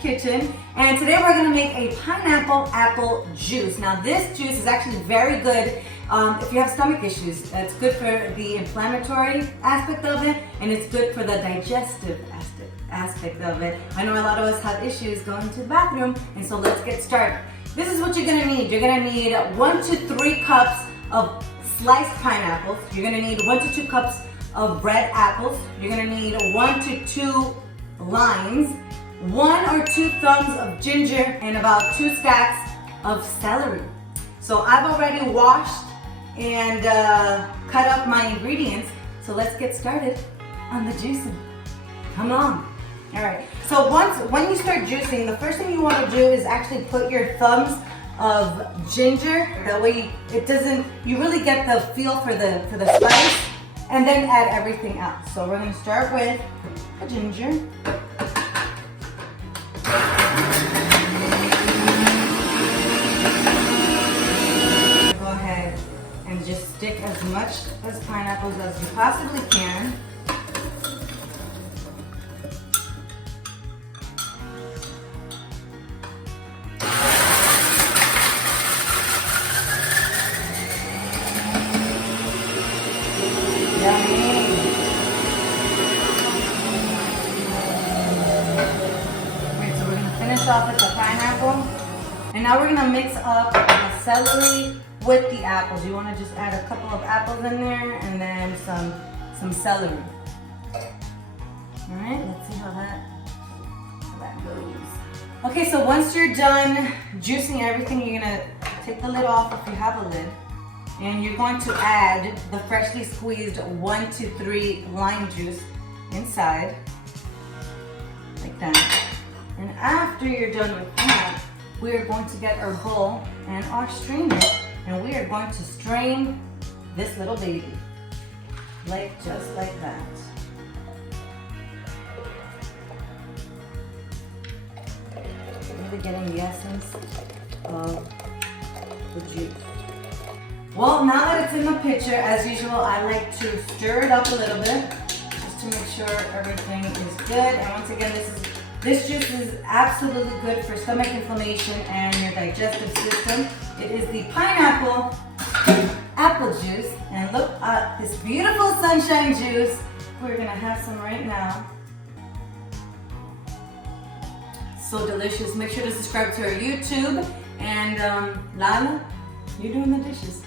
kitchen, and today we're gonna make a pineapple apple juice. Now this juice is actually very good if you have stomach issues. It's good for the inflammatory aspect of it, and it's good for the digestive aspect of it. I know a lot of us have issues going to the bathroom, and so let's get started. This is what you're gonna need. You're gonna need 1 to 3 cups of sliced pineapples. You're gonna need 1 to 2 cups of red apples. You're gonna need 1 to 2 limes, 1 or 2 thumbs of ginger, and about 2 stacks of celery. So I've already washed and cut up my ingredients. So let's get started on the juicing. Come on. All right. So when you start juicing, the first thing you want to do is actually put your thumbs of ginger. That way you really get the feel for the spice, and then add everything else. So we're going to start with the ginger. Go ahead and just stick as much as pineapples as you possibly can. Off with the pineapple, and now we're gonna mix up the celery with the apples. You want to just add a couple of apples in there, and then some celery. All right, let's see how that goes. Okay, so once you're done juicing everything, you're gonna take the lid off if you have a lid, and you're going to add the freshly squeezed 1 to 3 lime juice inside, like that. And after you're done with that, we are going to get our bowl and our strainer, and we are going to strain this little baby, just like that. Really getting the essence of the juice. Well, now that it's in the pitcher, as usual, I like to stir it up a little bit, just to make sure everything is good. And once again, this juice is absolutely good for stomach inflammation and your digestive system. It is the pineapple apple juice. And look at this beautiful sunshine juice. We're gonna have some right now. So delicious. Make sure to subscribe to our YouTube. And Lala, you're doing the dishes.